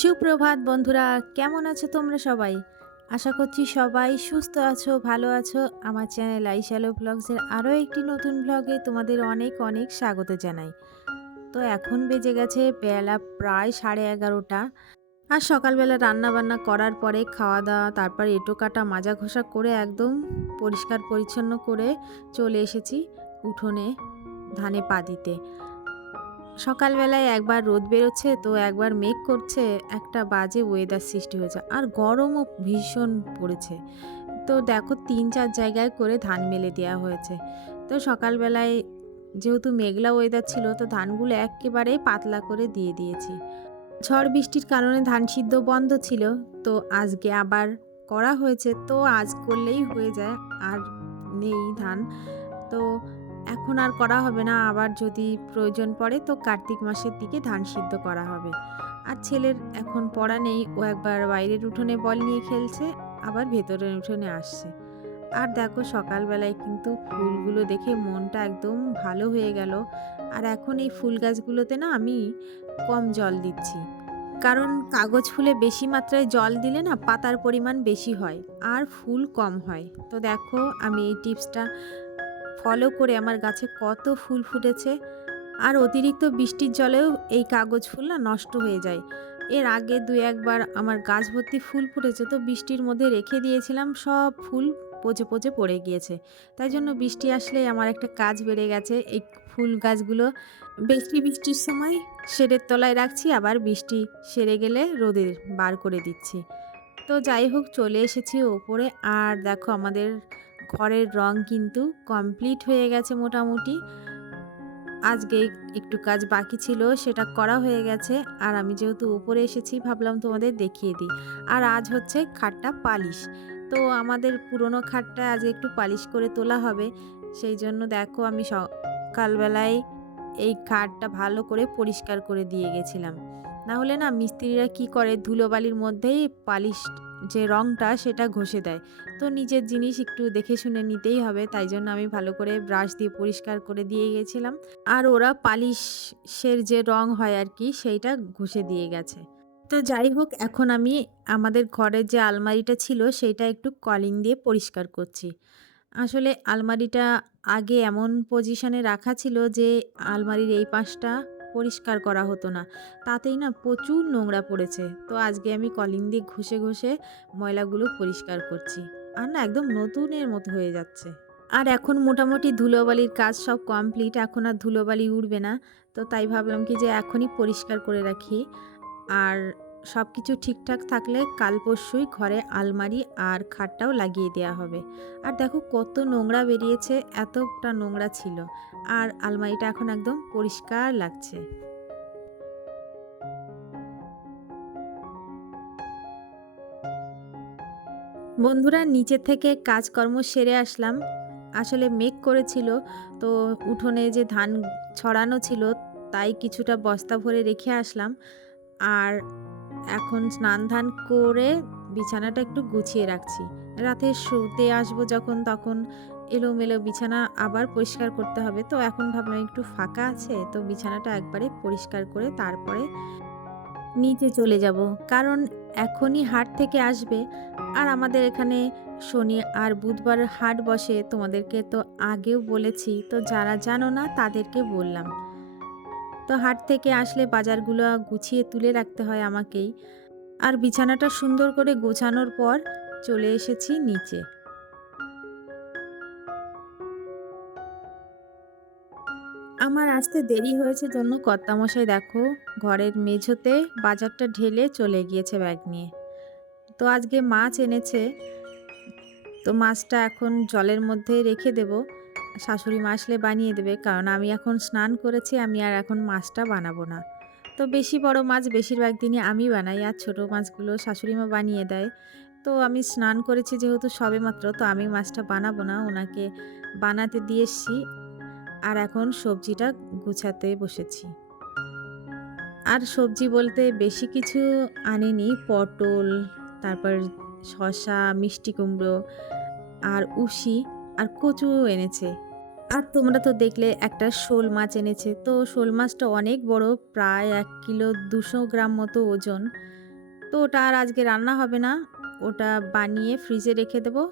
সুপ্রভাত বন্ধুরা, কেমন আছো তোমরা সবাই? আশা করছি সবাই সুস্থ আছো, ভালো আছো। আমার চ্যানেল আইশালো ব্লগসের আরও একটি নতুন ব্লগে তোমাদের অনেক অনেক স্বাগত জানাই। তো এখন বেজে গেছে বেলা প্রায় সাড়ে এগারোটা। আর সকালবেলা রান্না বান্না করার পরে খাওয়া দাওয়া, তারপর এঁটো কাটা, মাজা ঘষা করে একদম পরিষ্কার পরিচ্ছন্ন করে চলে এসেছি উঠোনে ধানে পা দিতে। সকালবেলায় একবার রোদ বেরোচ্ছে, তো একবার মেঘ করছে, একটা বাজে ওয়েদার সৃষ্টি হয়েছে। আর গরমও ভীষণ পড়েছে। তো দেখো, তিন চার জায়গায় করে ধান মেলে দেওয়া হয়েছে। তো সকালবেলায় যেহেতু মেঘলা ওয়েদার ছিল, তো ধানগুলো একেবারেই পাতলা করে দিয়ে দিয়েছি। ঝড় বৃষ্টির কারণে ধান সিদ্ধ বন্ধ ছিল, তো আজকে আবার করা হয়েছে। তো আজ করলেই হয়ে যায়, আর নেই ধান। তো এখন আর করা হবে না, আবার যদি প্রয়োজন পড়ে তো কার্তিক মাসের দিকে ধান সিদ্ধ করা হবে। আর ছেলের এখন পড়া নেই, ও একবার বাইরের উঠোনে বল নিয়ে খেলছে, আবার ভেতরের উঠোনে আসছে। আর দেখো সকালবেলায় কিন্তু ফুলগুলো দেখে মনটা একদম ভালো হয়ে গেল। আর এখন এই ফুল গাছগুলোতে না আমি কম জল দিচ্ছি। কারণ কাগজ ফুলে বেশি মাত্রায় জল দিলে না পাতার পরিমাণ বেশি হয়, আর ফুল কম হয়। তো দেখো আমি এই টিপসটা ফলো করে আমার গাছে কত ফুল ফুটেছে। আর অতিরিক্ত বৃষ্টির জলেও এই কাগজ ফুল না নষ্ট হয়ে যায়। এর আগে দু একবার আমার গাছ ভর্তি ফুল ফুটেছে তো বৃষ্টির মধ্যে রেখে দিয়েছিলাম, সব ফুল পচে পচে পড়ে গিয়েছে। তাই জন্য বৃষ্টি আসলে আমার একটা কাজ বেড়ে গেছে, এই ফুল গাছগুলো বৃষ্টি বৃষ্টির সময় শেডের তলায় রাখছি, আবার বৃষ্টি সেরে গেলে রোদে বার করে দিচ্ছি। তো যাই হোক, চলে এসেছি ওপরে, আর দেখো আমাদের ঘরের রং কিন্তু কমপ্লিট হয়ে গেছে মোটামুটি। আজকে একটু কাজ বাকি ছিল, সেটা করা হয়ে গেছে। আর আমি যেহেতু উপরে এসেছি, ভাবলাম তোমাদের দেখিয়ে দিই। আর আজ হচ্ছে খাটটা পালিশ। তো আমাদের পুরনো খাটটা আজকে একটু পালিশ করে তোলা হবে। সেই জন্য দেখো আমি সকালবেলায় এই খাটটা ভালো করে পরিষ্কার করে দিয়ে গেছিলাম। না হলে না মিস্ত্রিরা কি করে? ধুলোবালির মধ্যেই পালিশ যে রঙটা সেটা ঘষে দেয়। তো নিজের জিনিস একটু দেখে শুনে নিতেই হবে। তাই জন্য আমি ভালো করে ব্রাশ দিয়ে পরিষ্কার করে দিয়ে গেছিলাম। আর ওরা পালিশের যে রং হয় আর কি, সেইটা ঘষে দিয়ে গেছে। তো যাই হোক, এখন আমি আমাদের ঘরের যে আলমারিটা ছিল, সেইটা একটু কলিং দিয়ে পরিষ্কার করছি। আসলে আলমারিটা আগে এমন পজিশনে রাখা ছিল যে আলমারির এই পাশটা পরিষ্কার করা হতো না। তাতেই না প্রচুর নোংরা পড়েছে। তো আজকে আমি কলিং দিয়ে ঘষে ঘষে ময়লাগুলো পরিষ্কার করছি। আর না একদম নতুনের মতো হয়ে যাচ্ছে। আর এখন মোটামুটি ধুলোবালির কাজ সব কমপ্লিট। এখন আর ধুলোবালি উঠবে না। তো তাই ভাবলাম কি যে এখনই পরিষ্কার করে রাখি। আর সব কিছু ঠিকঠাক থাকলে কাল পরশুই ঘরে আলমারি আর খাটটাও লাগিয়ে দেওয়া হবে। আর দেখো কত নোংরা বেরিয়েছে, এতটা নোংরা ছিল। আর আলমারিটা এখন একদম পরিষ্কার লাগছে। বন্ধুরা, নিচে থেকে কাজকর্ম সেরে আসলাম। আসলে মেঘ করেছিল, তো উঠোনে যে ধান ছড়ানো ছিল, তাই কিছুটা বস্তা ভরে রেখে আসলাম। আর এখন স্নান ধান করে বিছানাটা একটু গুছিয়ে রাখছি। রাতে শুতে আসব যখন, তখন এলোমেলো বিছানা আবার পরিষ্কার করতে হবে। তো এখন ভাবলাম একটু ফাঁকা আছে, তো বিছানাটা একবারে পরিষ্কার করে তারপরে নিচে চলে যাব। কারণ এখনই হাট থেকে আসবে। আর আমাদের এখানে শনি আর বুধবার হাট বসে, তোমাদেরকে তো আগেও বলেছি। তো যারা জানো না, তাদেরকে বললাম। তো হাট থেকে আসলে বাজারগুলো গুছিয়ে তুলে রাখতে হয় আমাকেই। আর বিছানাটা সুন্দর করে গোছানোর পর চলে এসেছি নিচে। আমার আসতে দেরি হয়েছে জন্য কর্তামশাই দেখো, ঘরের মেঝোতে বাজারটা ঢেলে চলে গিয়েছে ব্যাগ নিয়ে। তো আজকে মাছ এনেছে, তো মাছটা এখন জলের মধ্যে রেখে দেব। শাশুড়ি মা আসলে বানিয়ে দেবে, কারণ আমি এখন স্নান করেছি, আমি আর এখন মাছটা বানাবো না। তো বেশি বড় মাছ বেশিরভাগ দিনই আমি বানাই, আর ছোটো মাছগুলো শাশুড়ি মা বানিয়ে দেয়। তো আমি স্নান করেছি যেহেতু সবে মাত্র, তো আমি মাছটা বানাবো না, ওনাকে বানাতে দিয়ে এসছি আর এখন সবজিটা গুছাতে বসেছি। আর সবজি বলতে বেশি কিছু আনিনি, পটল, তারপর শসা, মিষ্টি কুমড়ো, আর উশি আর কচু এনেছে। আর তোমরা তো দেখলে একটা শোল মাছ এনেছে। তো শোল মাছটা অনেক বড়, প্রায় এক কিলো দুশো গ্রাম মতো ওজন। তো ওটা আর আজকে রান্না হবে না। ওটা বানিয়ে ফ্রিজে রেখে দেবো।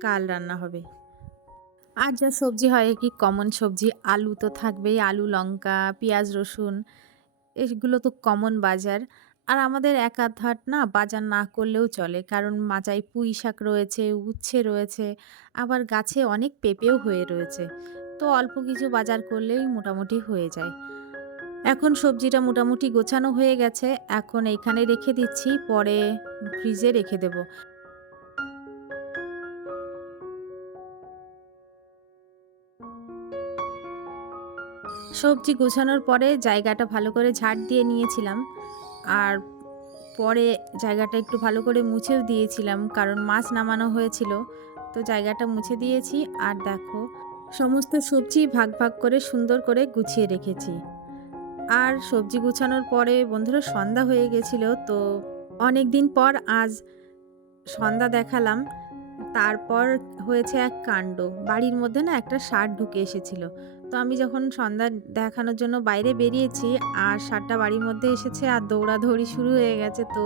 কাল রান্না হবে। আর যা সবজি হয়, কি কমন সবজি? আলু তো থাকবেই। আলু, লঙ্কা, পেঁয়াজ, রসুন, এগুলো তো কমন বাজার। আর আমাদের এক আধ হাট না বাজার না করলেও চলে। কারণ মাচায় পুঁই শাক রয়েছে, উচ্ছে রয়েছে, আবার গাছে অনেক পেঁপেও হয়ে রয়েছে। তো অল্প কিছু বাজার করলেই মোটামুটি হয়ে যায়। এখন সবজিটা মোটামুটি গোছানো হয়ে গেছে। এখন এইখানে রেখে দিচ্ছি, পরে ফ্রিজে রেখে দেব। সবজি গোছানোর পরে জায়গাটা ভালো করে ঝাড় দিয়ে নিয়েছিলাম। আর পরে জায়গাটা একটু ভালো করে মুছেও দিয়েছিলাম, কারণ মাছ নামানো হয়েছিল। তো জায়গাটা মুছে দিয়েছি, আর দেখো, সমস্ত সবজি ভাগ ভাগ করে সুন্দর করে গুছিয়ে রেখেছি। আর সবজি গুছানোর পরে বন্ধুরা সন্ধ্যা হয়ে গেছিল, তো অনেক দিন পর আজ সন্ধ্যা দেখালাম। তারপর হয়েছে এক কাণ্ড, বাড়ির মধ্যে না একটা সার ঢুকে এসেছিল। তো আমি যখন সন্ধ্যা দেখানোর জন্য বাইরে বেরিয়েছি, আর সাতটা বাড়ির মধ্যে এসেছে, আর দৌড়াদৌড়ি শুরু হয়ে গেছে, তো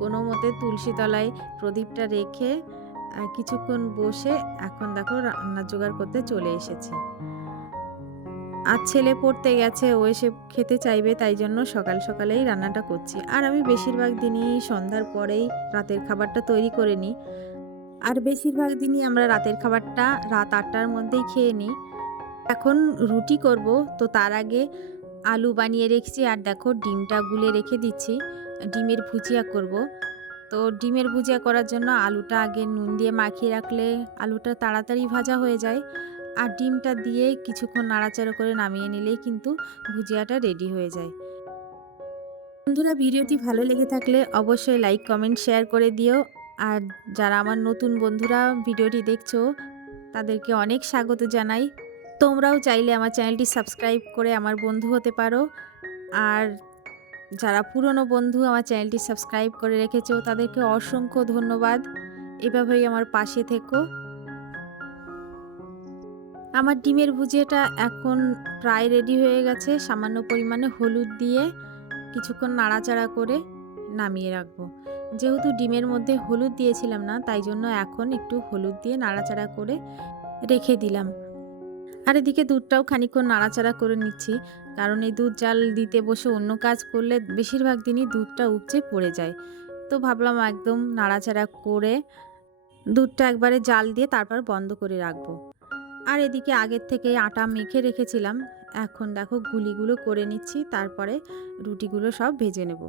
কোনো মতে তুলসীতলায় প্রদীপটা রেখে কিছুক্ষণ বসে এখন দেখো রান্নার জোগাড় করতে চলে এসেছি। আর ছেলে পড়তে গেছে, ও এসে খেতে চাইবে, তাই জন্য সকাল সকালেই রান্নাটা করছি। আর আমি বেশিরভাগ দিনই সন্ধ্যার পরেই রাতের খাবারটা তৈরি করে নিই। আর বেশিরভাগ দিনই আমরা রাতের খাবারটা রাত আটটার মধ্যেই খেয়ে নিই। এখন রুটি করব, তো তার আগে আলু বানিয়ে রেখেছি আর দেখো ডিমটা গুলে রেখে দিচ্ছি। ডিমের ভুজিয়া করব। তো ডিমের ভুজিয়া করার জন্য আলুটা আগে নুন দিয়ে মাখিয়ে রাখলে আলুটা তাড়াতাড়ি ভাজা হয়ে যায়। আর ডিমটা দিয়ে কিছুক্ষণ নাড়াচাড়া করে নামিয়ে নিলেই কিন্তু ভুজিয়াটা রেডি হয়ে যায়। বন্ধুরা, ভিডিওটি ভালো লেগে থাকলে অবশ্যই লাইক, কমেন্ট, শেয়ার করে দিও। আর যারা আমার নতুন বন্ধুরা ভিডিওটি দেখছ, তাদেরকে অনেক স্বাগত জানাই। তোমরাও চাইলে আমার চ্যানেলটি সাবস্ক্রাইব করে আমার বন্ধু হতে পারো। আর যারা পুরনো বন্ধু আমার চ্যানেলটি সাবস্ক্রাইব করে রেখেছো, তাদেরকে অসংখ্য ধন্যবাদ। এভাবেই আমার পাশে থেকো। আমার ডিমের ভুজিয়াটা এখন প্রায় রেডি হয়ে গেছে। সামান্য পরিমাণে হলুদ দিয়ে কিছুক্ষণ নাড়াচাড়া করে নামিয়ে রাখব। যেহেতু ডিমের মধ্যে হলুদ দিয়েছিলাম না, তাই জন্য এখন একটু হলুদ দিয়ে নাড়াচাড়া করে রেখে দিলাম। আর এদিকে দুধটাও খানিক্ষণ নাড়াচাড়া করে নিচ্ছি, কারণ এই দুধ জাল দিতে বসে অন্য কাজ করলে বেশিরভাগ দিনই দুধটা উপচে পড়ে যায়। তো ভাবলাম একদম নাড়াচাড়া করে দুধটা একবারে জাল দিয়ে তারপর বন্ধ করে রাখব। আর এদিকে আগের থেকে আটা মেখে রেখেছিলাম, এখন দেখো গুলিগুলো করে নিচ্ছি, তারপরে রুটিগুলো সব ভেজে নেব।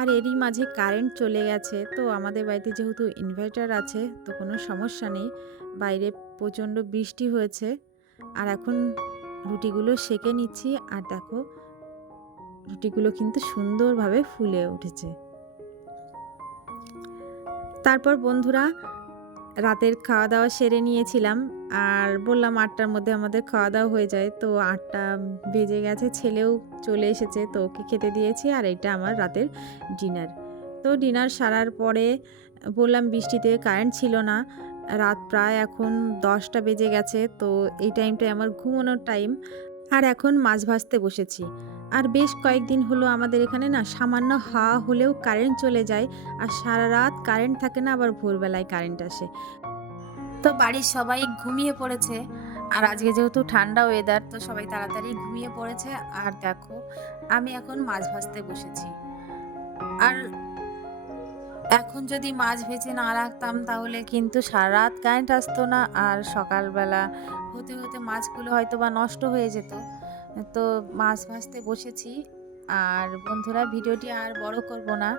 আর এরই মাঝে কারেন্ট চলে গেছে, তো আমাদের বাড়িতে যেহেতু ইনভার্টার আছে, তো কোনো সমস্যা নেই। বাইরে প্রচণ্ড বৃষ্টি হয়েছে আর এখন রুটিগুলো সেকে নিচ্ছি। আর দেখো, রুটিগুলো কিন্তু সুন্দরভাবে ফুলে উঠেছে। তারপর বন্ধুরা, রাতের খাওয়া দাওয়া সেরে নিয়েছিলাম। আর বললাম আটটার মধ্যে আমাদের খাওয়া দাওয়া হয়ে যায়। তো আটটা বেজে গেছে, ছেলেও চলে এসেছে। তো ওকে খেতে দিয়েছি। আর এটা আমার রাতের ডিনার। তো ডিনার সারার পরে বললাম বৃষ্টিতে কারেন্ট ছিল না। রাত প্রায় এখন দশটা বেজে গেছে, তো এই টাইমটায় আমার ঘুমানোর টাইম আর এখন মাছ ভাজতে বসেছি। আর বেশ কয়েকদিন হলো আমাদের এখানে না সামান্য হাওয়া হলেও কারেন্ট চলে যায়, আর সারা রাত কারেন্ট থাকে না, আবার ভোরবেলায় কারেন্ট আসে। তো বাড়ির সবাই ঘুমিয়ে পড়েছে। আর আজকে যেহেতু ঠান্ডা ওয়েদার তো সবাই তাড়াতাড়ি ঘুমিয়ে পড়েছে। আর দেখো, আমি এখন মাছ ভাজতে বসেছি। আর এখন যদি মাছ ভেজে না রাখতাম তাহলে কিন্তু সারা রাত কারেন্ট আসতো না আর সকালবেলা হতে হতে মাছগুলো হয়তো বা নষ্ট হয়ে যেত। তো মাছ ভাজতে বসেছি। আর বন্ধুরা, ভিডিওটি আর বড় করব না।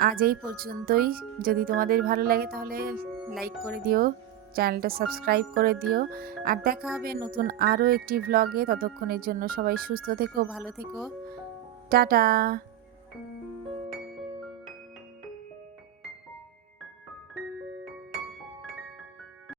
আজ এই পর্যন্তই। যদি তোমাদের ভালো লাগে তাহলে লাইক করে দিও চ্যানেলটা সাবস্ক্রাইব করে দিও। আর দেখা হবে নতুন আরও একটি ভ্লগে ততক্ষণের জন্য সবাই সুস্থ থেকো, ভালো থেকো। টাটা!